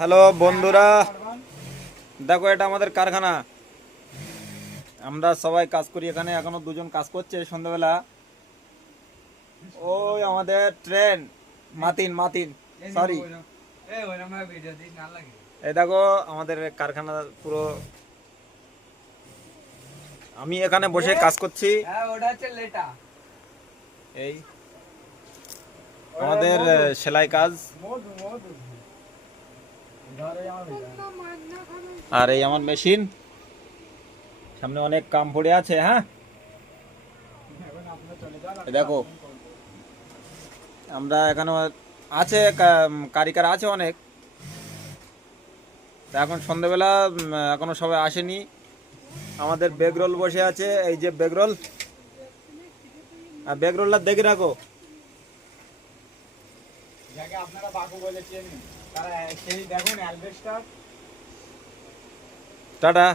Hello বন্ধুরা, দেখো এটা আমাদের কারখানা। আমরা সবাই কাজ করি এখানে। এখনো দুজন কাজ করছে সন্ধ্যাবেলা। ওই আমাদের ট্রেন মাতিন মাতিন সরি। এই দেখো আমাদের কারখানা পুরো। আমি এখানে বসে কাজ করছি। এই আমাদের সেলাই কাজ। আর এই আমার মেশিন, সামনে অনেক কাম পড়ে আছে। হ্যাঁ, দেখো আমরা এখানে আছে কারিগর আছে অনেক। তা এখন সন্ধ্যেবেলা এখনো সবাই আসেনি। আমাদের বেগরোল বসে আছে, এই যে বেগরোল। আর বেগরোলটা দেখে রাখো। যাকে আপনারা বাকু বলেছেন তারা সেই দেখুন অ্যালবেস্টার। টাটা।